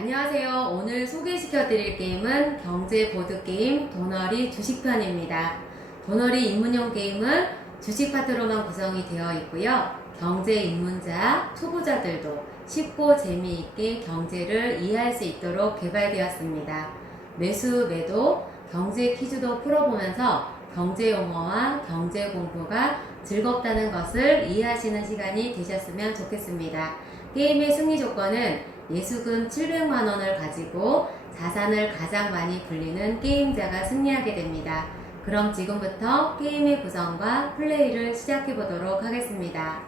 안녕하세요. 오늘 소개시켜 드릴 게임은 경제 보드게임 도너리 주식편입니다. 도너리 입문용 게임은 주식 파트로만 구성이 되어 있고요. 경제 입문자, 초보자들도 쉽고 재미있게 경제를 이해할 수 있도록 개발되었습니다. 매수, 매도, 경제 퀴즈도 풀어보면서 경제 용어와 경제 공부가 즐겁다는 것을 이해하시는 시간이 되셨으면 좋겠습니다. 게임의 승리 조건은 예수금 700만원을 가지고 자산을 가장 많이 굴리는 게임자가 승리하게 됩니다. 그럼 지금부터 게임의 구성과 플레이를 시작해 보도록 하겠습니다.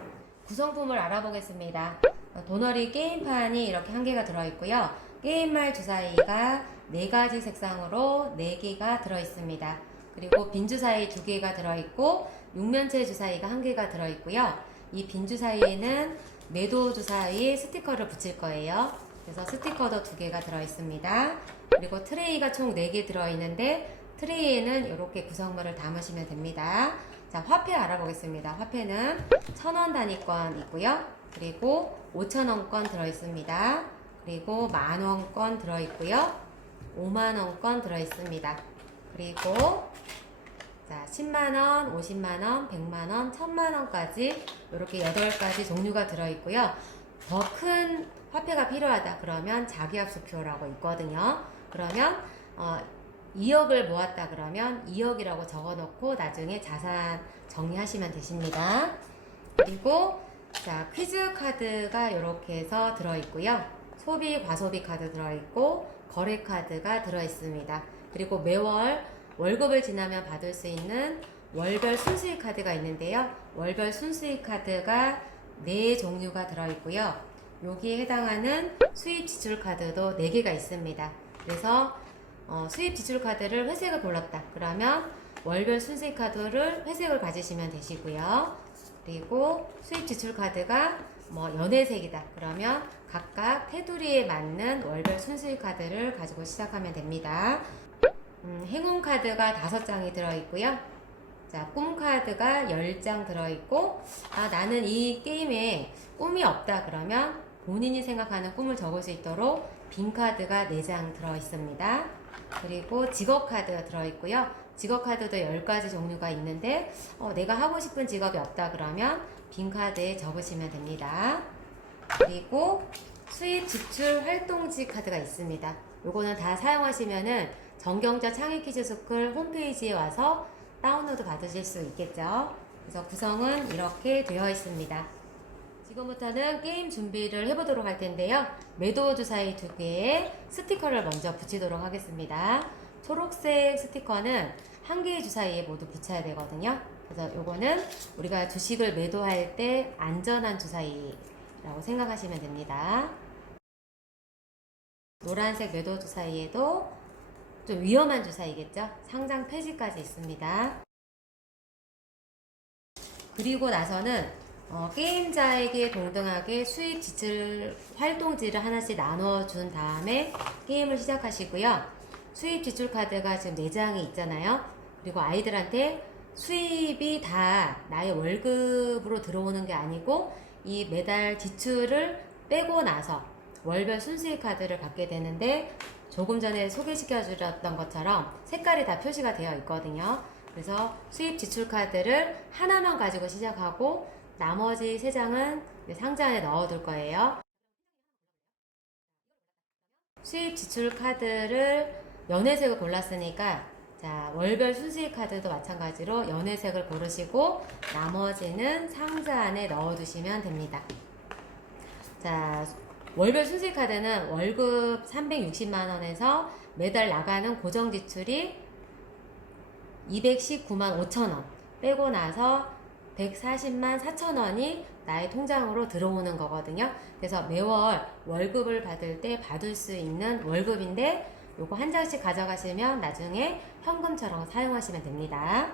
구성품을 알아보겠습니다. 도너리 게임판이 이렇게 한 개가 들어있고요. 게임말 주사위가 4가지 색상으로 4개가 들어있습니다. 그리고 빈 주사위 2개가 들어있고 육면체 주사위가 1개가 들어있고요. 이 빈 주사위에는 매도 주사위 스티커를 붙일 거예요. 그래서 스티커도 2개가 들어있습니다. 그리고 트레이가 총 4개 들어있는데 트레이에는 이렇게 구성물을 담으시면 됩니다. 자, 화폐 알아보겠습니다. 화폐는 1000원 단위권 있고요. 그리고 5000원권 들어있습니다. 그리고 만원권 들어있고요. 5만원권 들어있습니다. 그리고 자, 10만원, 50만원, 100만원, 1000만원까지 이렇게 8가지 종류가 들어있고요. 더 큰 화폐가 필요하다 그러면 자기합수표라고 있거든요. 그러면 2억을 모았다 그러면 2억이라고 적어놓고 나중에 자산 정리하시면 되십니다. 그리고 자, 퀴즈 카드가 이렇게 해서 들어있고요. 소비, 과소비 카드 들어있고 거래 카드가 들어있습니다. 그리고 매월 월급을 지나면 받을 수 있는 월별 순수익 카드가 있는데요. 월별 순수익 카드가 4종류가 들어있고요. 여기에 해당하는 수입 지출 카드도 4개가 있습니다. 그래서 수입 지출 카드를 회색을 골랐다 그러면 월별 순수익 카드를 회색을 가지시면 되시고요. 그리고 수입 지출 카드가 연회색이다 그러면 각각 테두리에 맞는 월별 순수익 카드를 가지고 시작하면 됩니다. 행운 카드가 5장이 들어있고요. 자, 꿈 카드가 10장 들어있고, 나는 이 게임에 꿈이 없다 그러면 본인이 생각하는 꿈을 적을 수 있도록 빈 카드가 4장 들어있습니다. 그리고 직업 카드가 들어있고요. 직업 카드도 10가지 종류가 있는데, 내가 하고 싶은 직업이 없다 그러면 빈 카드에 적으시면 됩니다. 그리고 수입 지출 활동지 카드가 있습니다. 요거는 다 사용하시면은 정경자 창의 퀴즈 스쿨 홈페이지에 와서 다운로드 받으실 수 있겠죠. 그래서 구성은 이렇게 되어 있습니다. 지금부터는 게임 준비를 해보도록 할 텐데요. 매도 주사위 2개에 스티커를 먼저 붙이도록 하겠습니다. 초록색 스티커는 1개의 주사위에 모두 붙여야 되거든요. 그래서 요거는 우리가 주식을 매도할 때 안전한 주사위라고 생각하시면 됩니다. 노란색 매도 주사위에도 좀 위험한 주사위겠죠? 상장 폐지까지 있습니다. 그리고 나서는 게임자에게 동등하게 수입 지출 활동지를 하나씩 나눠준 다음에 게임을 시작하시고요. 수입 지출 카드가 지금 4장이 있잖아요. 그리고 아이들한테 수입이 다 나의 월급으로 들어오는 게 아니고 이 매달 지출을 빼고 나서 월별 순수익 카드를 받게 되는데 조금 전에 소개시켜 주셨던 것처럼 색깔이 다 표시가 되어 있거든요. 그래서 수입 지출 카드를 하나만 가지고 시작하고 나머지 3장은 상자 안에 넣어둘 거예요. 수입 지출 카드를 연회색을 골랐으니까 자, 월별 순수익 카드도 마찬가지로 연회색을 고르시고 나머지는 상자 안에 넣어두시면 됩니다. 자, 월별 순수익 카드는 월급 360만원에서 매달 나가는 고정 지출이 219만 5천원 빼고 나서 140만 4천원이 나의 통장으로 들어오는 거거든요. 그래서 매월 월급을 받을 때 받을 수 있는 월급인데 요거 한 장씩 가져가시면 나중에 현금처럼 사용하시면 됩니다.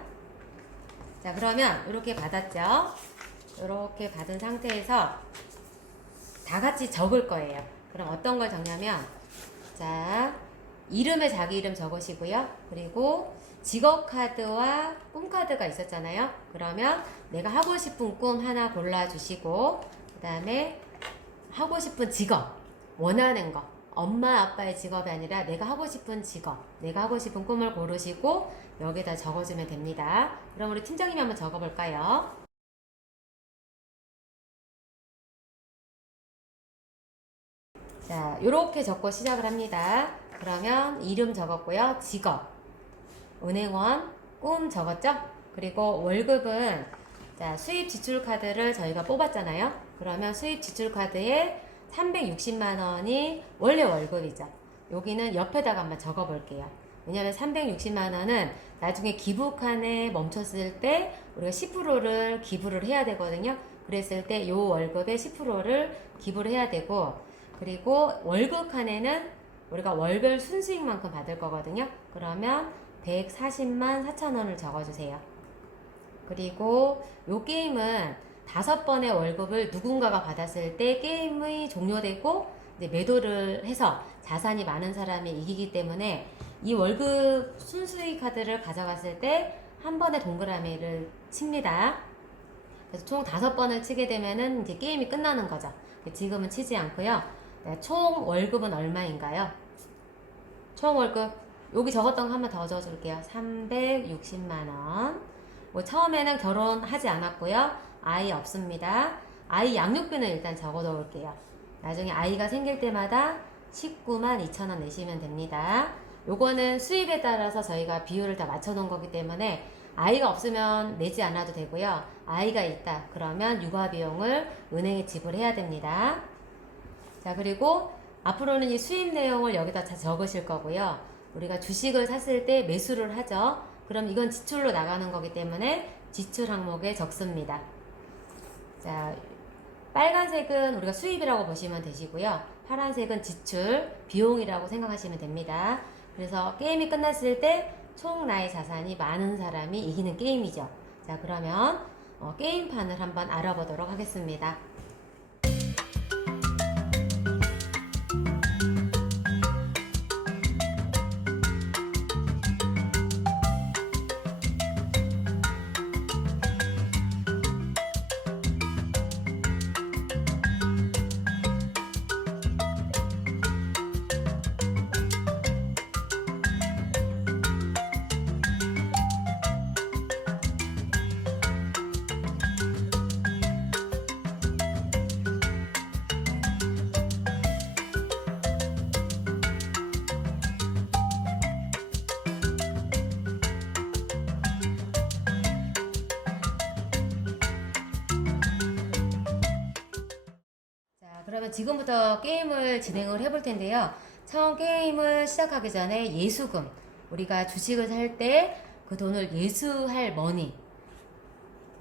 자, 그러면 이렇게 받았죠? 이렇게 받은 상태에서 다 같이 적을 거예요. 그럼 어떤 걸 적냐면 자, 이름에 자기 이름 적으시고요. 그리고 직업 카드와 꿈 카드가 있었잖아요. 그러면 내가 하고 싶은 꿈 하나 골라주시고 그 다음에 하고 싶은 직업 원하는 거 엄마 아빠의 직업이 아니라 내가 하고 싶은 직업, 내가 하고 싶은 꿈을 고르시고 여기다 적어주면 됩니다. 그럼 우리 팀장님이 한번 적어볼까요? 자, 요렇게 적고 시작을 합니다. 그러면 이름 적었고요. 직업, 은행원, 꿈 적었죠? 그리고 월급은 자, 수입 지출 카드를 저희가 뽑았잖아요. 그러면 수입 지출 카드에 360만 원이 원래 월급이죠. 여기는 옆에다가 한번 적어 볼게요. 왜냐면 360만 원은 나중에 기부 칸에 멈췄을 때 우리가 10%를 기부를 해야 되거든요. 그랬을 때 요 월급의 10%를 기부를 해야 되고, 그리고 월급 칸에는 우리가 월별 순수익만큼 받을 거거든요. 그러면 140만 4천 원을 적어주세요. 그리고 요 게임은 5번의 월급을 누군가가 받았을 때 게임이 종료되고 이제 매도를 해서 자산이 많은 사람이 이기기 때문에 이 월급 순수익 카드를 가져갔을 때 한 번에 동그라미를 칩니다. 그래서 총 5번을 치게 되면은 이제 게임이 끝나는 거죠. 지금은 치지 않고요. 총 월급은 얼마인가요? 총 월급 여기 적었던 거 한 번 더 적어줄게요. 360만원. 뭐 처음에는 결혼하지 않았고요. 아이 없습니다. 아이 양육비는 일단 적어 놓을게요. 나중에 아이가 생길 때마다 19만 2천원 내시면 됩니다. 요거는 수입에 따라서 저희가 비율을 다 맞춰 놓은 거기 때문에 아이가 없으면 내지 않아도 되고요. 아이가 있다 그러면 육아 비용을 은행에 지불해야 됩니다. 자, 그리고 앞으로는 이 수입 내용을 여기다 다 적으실 거고요. 우리가 주식을 샀을 때 매수를 하죠. 그럼 이건 지출로 나가는 거기 때문에 지출 항목에 적습니다. 자, 빨간색은 우리가 수입이라고 보시면 되시고요. 파란색은 지출, 비용이라고 생각하시면 됩니다. 그래서 게임이 끝났을 때 총 나의 자산이 많은 사람이 이기는 게임이죠. 자, 그러면 게임판을 한번 알아보도록 하겠습니다. 그러면 지금부터 게임을 진행을 해볼 텐데요. 처음 게임을 시작하기 전에 예수금, 우리가 주식을 살 때 그 돈을 예수할 머니라고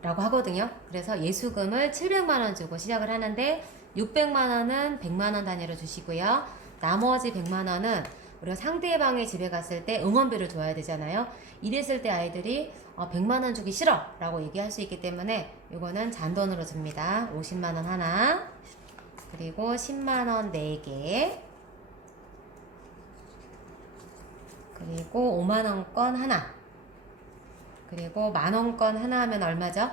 하거든요. 그래서 예수금을 700만원 주고 시작을 하는데 600만원은 100만원 단위로 주시고요. 나머지 100만원은 우리가 상대방의 집에 갔을 때 응원비를 줘야 되잖아요. 이랬을 때 아이들이 100만원 주기 싫어 라고 얘기할 수 있기 때문에 이거는 잔돈으로 줍니다. 50만원 하나, 그리고 10만원 4개, 그리고 5만원권 하나, 그리고 만원권 하나 하면 얼마죠?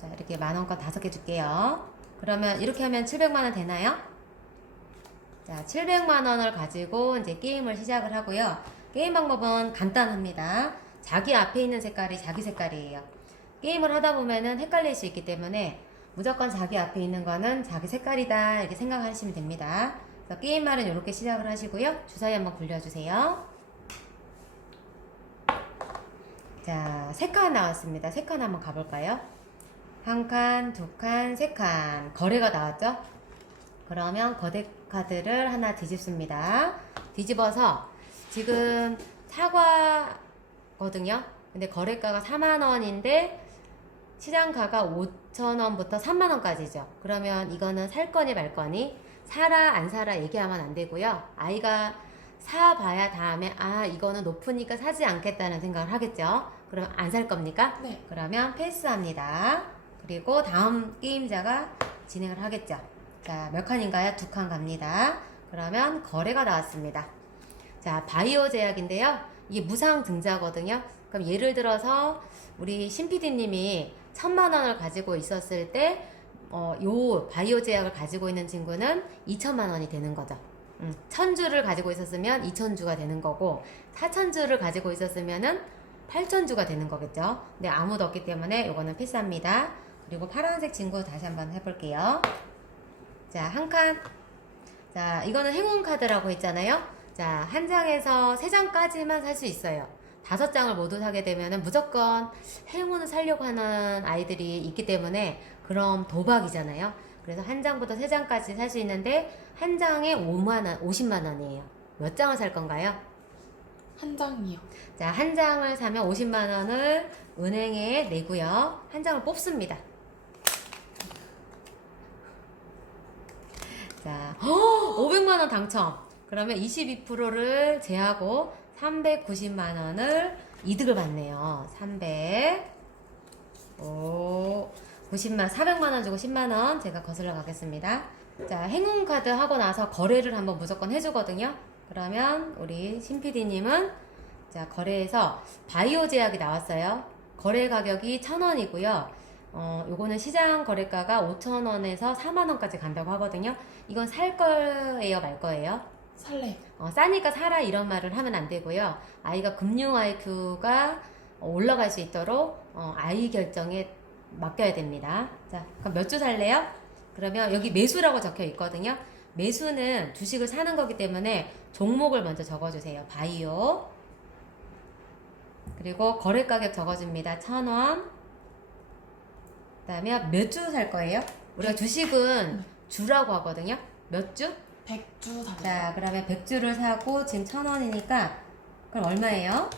자, 이렇게 만원권 5개 줄게요. 그러면 이렇게 하면 700만원 되나요? 자, 700만원을 가지고 이제 게임을 시작을 하고요. 게임 방법은 간단합니다. 자기 앞에 있는 색깔이 자기 색깔이에요. 게임을 하다 보면은 헷갈릴 수 있기 때문에 무조건 자기 앞에 있는 거는 자기 색깔이다 이렇게 생각하시면 됩니다. 그래서 게임말은 이렇게 시작을 하시고요. 주사위 한번 굴려주세요. 자, 3칸 나왔습니다. 3칸 한번 가볼까요? 1칸, 2칸, 3칸. 거래가 나왔죠? 그러면 거래 카드를 하나 뒤집습니다. 뒤집어서 지금 사과거든요. 근데 거래가가 4만원인데 시장가가 5천원부터 3만원까지죠. 그러면 이거는 살 거니 말 거니, 사라 안 사라 얘기하면 안 되고요. 아이가 사봐야 다음에 이거는 높으니까 사지 않겠다는 생각을 하겠죠. 그럼 안 살 겁니까? 네. 그러면 패스합니다. 그리고 다음 게임자가 진행을 하겠죠. 자, 몇 칸인가요? 2칸 갑니다. 그러면 거래가 나왔습니다. 자, 바이오 제약인데요. 이게 무상 증자거든요. 그럼 예를 들어서 우리 신 PD님이 1000만원을 가지고 있었을 때 요 바이오 제약을 가지고 있는 친구는 2천만 원이 되는 거죠. 1000주를 가지고 있었으면 2000주가 되는 거고 4000주를 가지고 있었으면은 8000주가 되는 거겠죠. 근데 아무도 없기 때문에 요거는 패스합니다. 그리고 파란색 친구 다시 한번 해볼게요. 자, 한 칸. 자, 이거는 행운 카드라고 했잖아요. 자, 한 장에서 3장까지만 살 수 있어요. 5장을 모두 사게 되면은 무조건 행운을 살려고 하는 아이들이 있기 때문에 그럼 도박이잖아요. 그래서 한 장부터 3장까지 살 수 있는데 한 장에 50만 원이에요. 몇 장을 살 건가요? 한 장이요. 자, 한 장을 사면 50만 원을 은행에 내고요. 한 장을 뽑습니다. 자, 500만 원 당첨. 그러면 22%를 제하고 390만 원을 이득을 받네요. 400만 원 주고 10만 원 제가 거슬러 가겠습니다. 자, 행운 카드 하고 나서 거래를 한번 무조건 해주거든요. 그러면 우리 신 PD님은 자, 거래에서 바이오 제약이 나왔어요. 거래 가격이 1,000원이고요. 요거는 시장 거래가가 5,000원에서 4만원까지 간다고 하거든요. 이건 살 거예요, 말 거예요? 살래. 싸니까 사라 이런 말을 하면 안 되고요. 아이가 금융 IQ가 올라갈 수 있도록 아이 결정에 맡겨야 됩니다. 자, 그럼 몇 주 살래요? 그러면 여기 매수라고 적혀 있거든요. 매수는 주식을 사는 거기 때문에 종목을 먼저 적어주세요. 바이오. 그리고 거래 가격 적어줍니다. 1,000원. 그 다음에 몇 주 살 거예요? 우리가 주식은 주라고 하거든요. 몇 주? 100주 살래. 자, 그러면 100주를 사고 지금 1,000원이니까 그럼 얼마예요?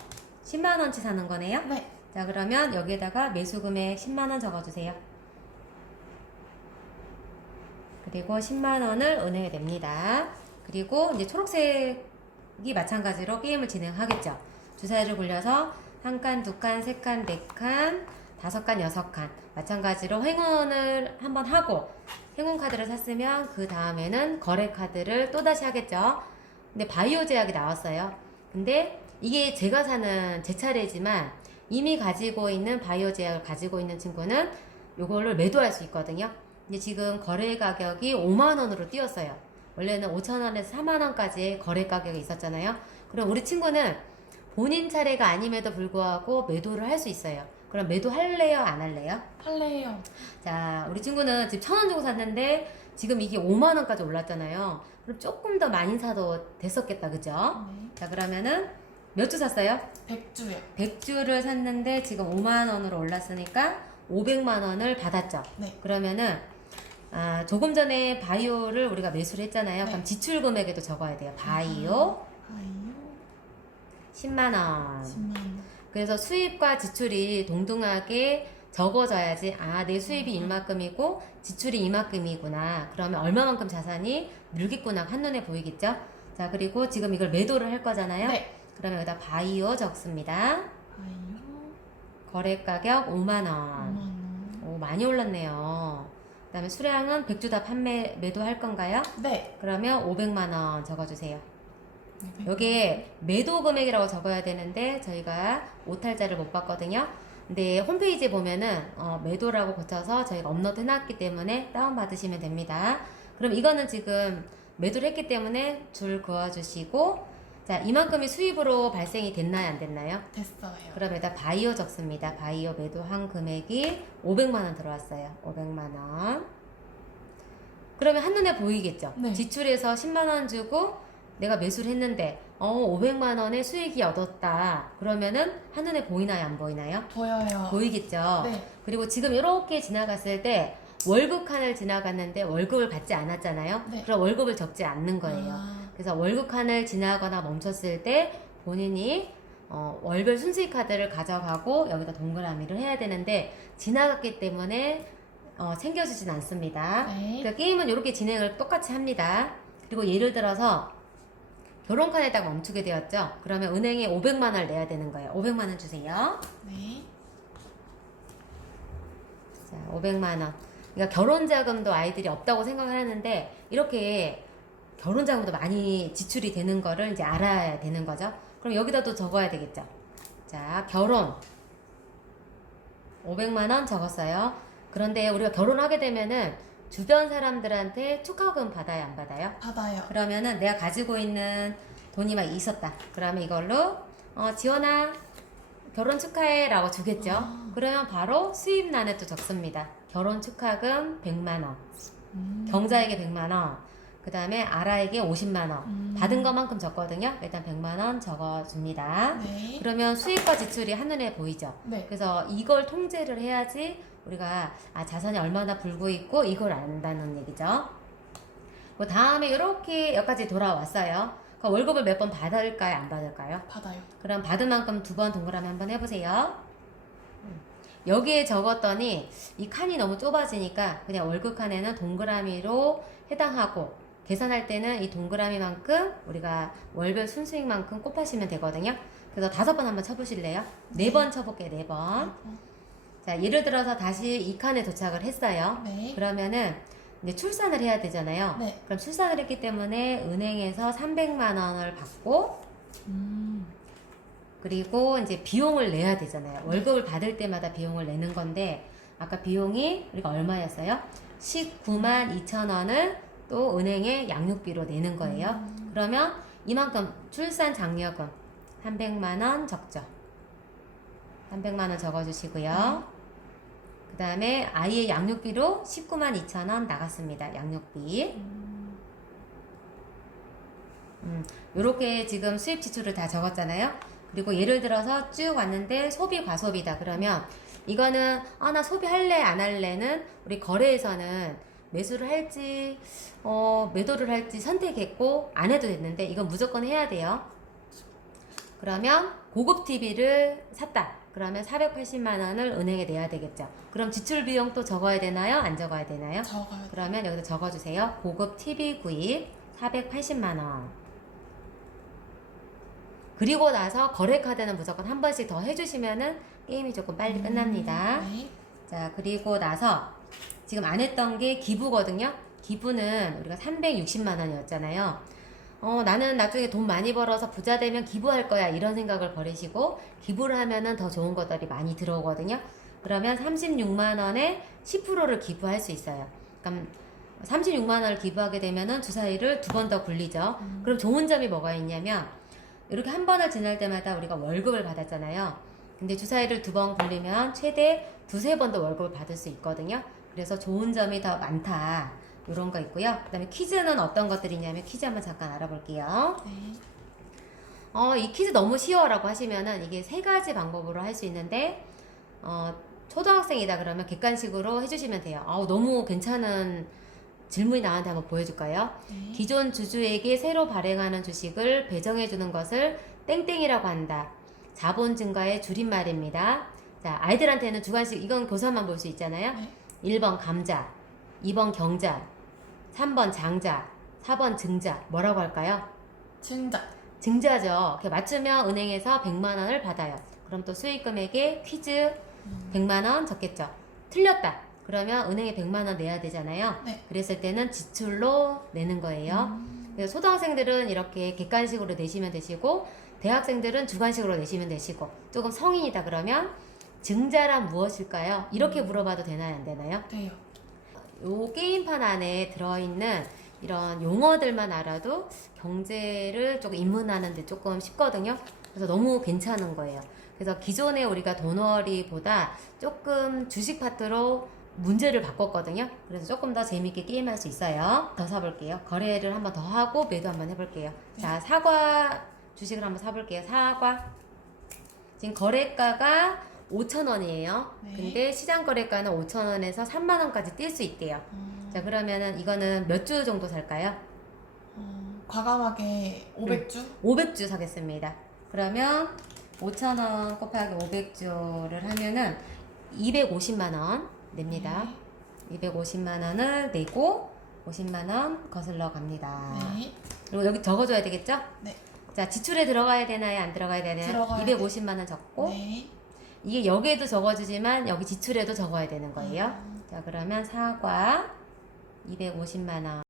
10만원치 사는 거네요? 네. 자, 그러면 여기에다가 매수 금액 10만원 적어주세요. 그리고 10만원을 은행에 냅니다. 그리고 이제 초록색이 마찬가지로 게임을 진행하겠죠. 주사위를 굴려서 1칸, 2칸, 3칸, 4칸, 5칸, 6칸 마찬가지로 행운을 한번 하고 행운 카드를 샀으면 그 다음에는 거래 카드를 또다시 하겠죠. 근데 바이오 제약이 나왔어요. 근데 이게 제가 사는 제 차례지만 이미 가지고 있는 바이오 제약을 가지고 있는 친구는 요거를 매도할 수 있거든요. 근데 지금 거래 가격이 5만원으로 뛰었어요. 원래는 5천원에서 4만원까지 거래 가격이 있었잖아요. 그럼 우리 친구는 본인 차례가 아님에도 불구하고 매도를 할 수 있어요. 그럼 매도 할래요? 안 할래요? 할래요. 자, 우리 친구는 지금 1,000원 주고 샀는데 지금 이게 5만원까지 올랐잖아요. 그럼 조금 더 많이 사도 됐었겠다, 그죠? 네. 자, 그러면은 몇 주 샀어요? 100주요. 100주를 샀는데 지금 5만원으로 올랐으니까 500만원을 받았죠. 네. 그러면은 조금 전에 바이오를 우리가 매수를 했잖아요. 네. 그럼 지출 금액에도 적어야 돼요. 바이오 바이오 10만원. 10만원. 그래서 수입과 지출이 동등하게 적어져야지 내 수입이 이만큼이고 지출이 이만큼이구나. 그러면 얼마만큼 자산이 늘겠구나 한눈에 보이겠죠? 자, 그리고 지금 이걸 매도를 할 거잖아요. 네. 그러면 여기다 바이오 적습니다. 바이오 거래 가격 5만원. 5만원. 오, 많이 올랐네요. 그 다음에 수량은 100주 다 매도할 건가요? 네. 그러면 500만원 적어주세요. 네. 여기에 매도 금액이라고 적어야 되는데 저희가 오탈자를 못 봤거든요. 근데 홈페이지에 보면은 매도라고 고쳐서 저희가 업로드 해놨기 때문에 다운받으시면 됩니다. 그럼 이거는 지금 매도를 했기 때문에 줄 그어주시고 자, 이만큼이 수입으로 발생이 됐나요? 안 됐나요? 됐어요. 그럼 일단 바이오 적습니다. 바이오 매도한 금액이 500만원 들어왔어요. 500만원. 그러면 한눈에 보이겠죠? 네. 지출해서 10만원 주고 내가 매수를 했는데 500만원의 수익이 얻었다. 그러면은 한눈에 보이나요? 안 보이나요? 보여요. 보이겠죠? 네. 그리고 지금 이렇게 지나갔을 때 월급 칸을 지나갔는데 월급을 받지 않았잖아요? 네. 그럼 월급을 적지 않는 거예요. 그래서 월급 칸을 지나거나 멈췄을 때 본인이 월별 순수익 카드를 가져가고 여기다 동그라미를 해야 되는데 지나갔기 때문에 챙겨주진 않습니다. 네. 그러니까 게임은 이렇게 진행을 똑같이 합니다. 그리고 예를 들어서 결혼칸에 딱 멈추게 되었죠. 그러면 은행에 500만원을 내야 되는 거예요. 500만원 주세요. 네. 자, 500만원. 그러니까 결혼자금도 아이들이 없다고 생각을 하는데 이렇게 결혼자금도 많이 지출이 되는 거를 이제 알아야 되는 거죠. 그럼 여기다 또 적어야 되겠죠. 자, 결혼 500만원 적었어요. 그런데 우리가 결혼하게 되면은 주변 사람들한테 축하금 받아요, 안 받아요? 받아요. 그러면은 내가 가지고 있는 돈이 막 있었다. 그러면 이걸로 지원아 결혼 축하해 라고 주겠죠. 아. 그러면 바로 수입란에 또 적습니다. 결혼 축하금 100만 원. 음. 경자에게 100만 원. 그 다음에 아라에게 50만 원. 받은 음. 것만큼 적거든요. 일단 100만 원 적어줍니다. 네. 그러면 수입과 지출이 한눈에 보이죠. 네. 그래서 이걸 통제를 해야지 우리가 자산이 얼마나 불고 있고 이걸 안다는 얘기죠. 그 다음에 이렇게 여기까지 돌아왔어요. 그럼 월급을 몇 번 받을까요? 안 받을까요? 받아요. 그럼 받은 만큼 두 번 동그라미 한번 해보세요. 여기에 적었더니 이 칸이 너무 좁아지니까 그냥 월급 칸에는 동그라미로 해당하고 계산할 때는 이 동그라미만큼 우리가 월별 순수익만큼 곱하시면 되거든요. 그래서 5번 한번 쳐보실래요? 4번 쳐볼게요. 4번. 자, 예를 들어서 다시 이 칸에 도착을 했어요. 네. 그러면은 이제 출산을 해야 되잖아요. 네. 그럼 출산을 했기 때문에 은행에서 300만 원을 받고 그리고 이제 비용을 내야 되잖아요. 월급을 받을 때마다 비용을 내는 건데 아까 비용이 우리가 얼마였어요? 19만 2천 원을 또 은행에 양육비로 내는 거예요. 그러면 이만큼 출산 장려금 300만 원 적죠. 300만 원 적어주시고요. 그 다음에 아이의 양육비로 19만 2천 원 나갔습니다. 양육비. 요렇게 지금 수입 지출을 다 적었잖아요. 그리고 예를 들어서 쭉 왔는데 소비 과소비다. 그러면 이거는 나 소비할래 안 할래는 우리 거래에서는 매수를 할지 매도를 할지 선택했고 안 해도 됐는데 이건 무조건 해야 돼요. 그러면 고급 TV를 샀다. 그러면 480만 원을 은행에 내야 되겠죠. 그럼 지출 비용 또 적어야 되나요? 안 적어야 되나요? 적어요. 그러면 여기서 적어주세요. 고급 TV 구입 480만 원. 그리고 나서 거래카드는 무조건 한 번씩 더 해주시면은 게임이 조금 빨리 끝납니다. 네. 자, 그리고 나서 지금 안 했던 게 기부거든요. 기부는 우리가 360만 원이었잖아요. 나는 나중에 돈 많이 벌어서 부자 되면 기부할 거야. 이런 생각을 버리시고 기부를 하면은 더 좋은 것들이 많이 들어오거든요. 그러면 36만 원에 10%를 기부할 수 있어요. 그럼 36만 원을 기부하게 되면은 주사위를 2번 더 굴리죠. 그럼 좋은 점이 뭐가 있냐면 이렇게 한 번을 지날 때마다 우리가 월급을 받았잖아요. 근데 주사위를 2번 굴리면 최대 2-3번 더 월급을 받을 수 있거든요. 그래서 좋은 점이 더 많다. 이런 거 있고요. 그 다음에 퀴즈는 어떤 것들이 있냐면 퀴즈 한번 잠깐 알아볼게요. 네. 이 퀴즈 너무 쉬워라고 하시면은 이게 3가지 방법으로 할 수 있는데 초등학생이다 그러면 객관식으로 해주시면 돼요. 너무 괜찮은 질문이 나한테 한번 보여줄까요? 네. 기존 주주에게 새로 발행하는 주식을 배정해주는 것을 땡땡이라고 한다. 자본 증가의 줄임말입니다. 자, 아이들한테는 주관식, 이건 교사만 볼 수 있잖아요. 네. 1번 감자, 2번 경자, 3번 장자, 4번 증자. 뭐라고 할까요? 증자. 증자죠. 이렇게 맞추면 은행에서 100만 원을 받아요. 그럼 또 수익금액에 퀴즈 100만 원 적겠죠. 틀렸다. 그러면 은행에 100만 원 내야 되잖아요. 네. 그랬을 때는 지출로 내는 거예요. 그래서 초등학생들은 이렇게 객관식으로 내시면 되시고 대학생들은 주관식으로 내시면 되시고 조금 성인이다 그러면 증자란 무엇일까요? 이렇게 물어봐도 되나요? 안 되나요? 돼요. 요 게임판 안에 들어있는 이런 용어들만 알아도 경제를 조금 입문하는데 조금 쉽거든요. 그래서 너무 괜찮은 거예요. 그래서 기존에 우리가 돈벌이보다 조금 주식 파트로 문제를 바꿨거든요. 그래서 조금 더 재밌게 게임할 수 있어요. 더 사볼게요. 거래를 한번 더 하고 매도 한번 해볼게요. 자, 사과 주식을 한번 사볼게요. 사과. 지금 거래가가 5,000원이에요. 네. 근데 시장 거래가는 5,000원에서 3만원까지 뛸 수 있대요. 자, 그러면은 이거는 몇 주 정도 살까요? 과감하게 500주? 500주 사겠습니다. 그러면 5,000원 곱하기 500주를 하면은 250만원 냅니다. 250만원을 내고 50만원 거슬러 갑니다. 네. 그리고 여기 적어줘야 되겠죠? 네. 자, 지출에 들어가야 되나요? 안 들어가야 되나요? 들어가야 250만원 적고 네. 이게 여기에도 적어주지만 여기 지출에도 적어야 되는 거예요. 아. 자, 그러면 사과 250만원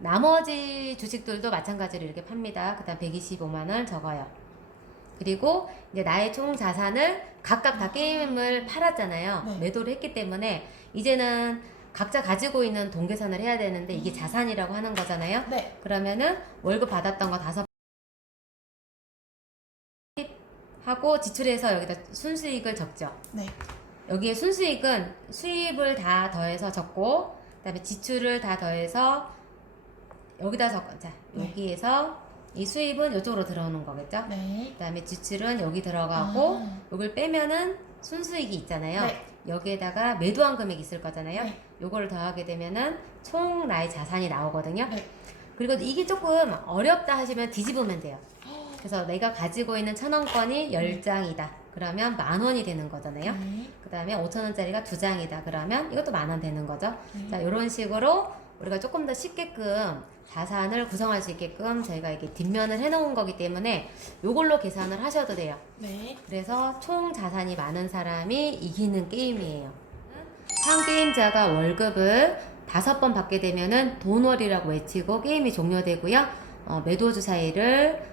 나머지 주식들도 마찬가지로 이렇게 팝니다. 그 다음 125만원 적어요. 그리고 이제 나의 총 자산을 각각 다 게임을 팔았잖아요. 네. 매도를 했기 때문에 이제는 각자 가지고 있는 돈 계산을 해야 되는데 이게 자산이라고 하는 거잖아요. 네. 그러면은 월급 받았던 거 5 하고 지출해서 여기다 순수익을 적죠. 네. 여기에 순수익은 수입을 다 더해서 적고 그다음에 지출을 다 더해서 여기다 적고 자 네. 여기에서 이 수입은 이쪽으로 들어오는 거겠죠. 네. 그다음에 지출은 여기 들어가고 아. 요걸 빼면은 순수익이 있잖아요. 네. 여기에다가 매도한 금액이 있을 거잖아요. 네. 요거를 더하게 되면은 총 나의 자산이 나오거든요. 네. 그리고 이게 조금 어렵다 하시면 뒤집으면 돼요. 그래서 내가 가지고 있는 1,000원권이 10장이다. 그러면 10,000원이 되는 거잖아요. 네. 그 다음에 5,000원짜리가 2장이다. 그러면 이것도 10,000원 되는 거죠. 네. 자, 이런 식으로 우리가 조금 더 쉽게끔 자산을 구성할 수 있게끔 저희가 이렇게 뒷면을 해놓은 거기 때문에 요걸로 계산을 하셔도 돼요. 네. 그래서 총 자산이 많은 사람이 이기는 게임이에요. 한 게임자가 월급을 5번 받게 되면은 돈월이라고 외치고 게임이 종료되고요. 매도 주사위를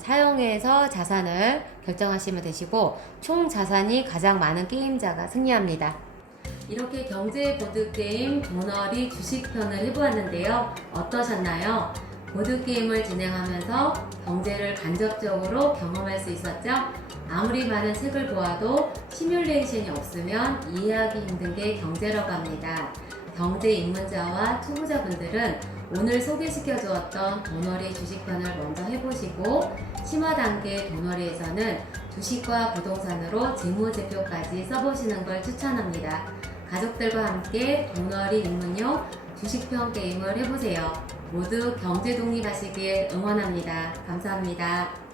사용해서 자산을 결정하시면 되시고 총 자산이 가장 많은 게임자가 승리합니다. 이렇게 경제 보드게임 도너리 주식편을 해보았는데요. 어떠셨나요? 보드게임을 진행하면서 경제를 간접적으로 경험할 수 있었죠? 아무리 많은 책을 보아도 시뮬레이션이 없으면 이해하기 힘든 게 경제라고 합니다. 경제 입문자와 초보자분들은 오늘 소개시켜 주었던 도너리 주식편을 먼저 해보시고 심화 단계 도너리에서는 주식과 부동산으로 재무제표까지 써보시는 걸 추천합니다. 가족들과 함께 도너리 입문용 주식편 게임을 해보세요. 모두 경제 독립하시길 응원합니다. 감사합니다.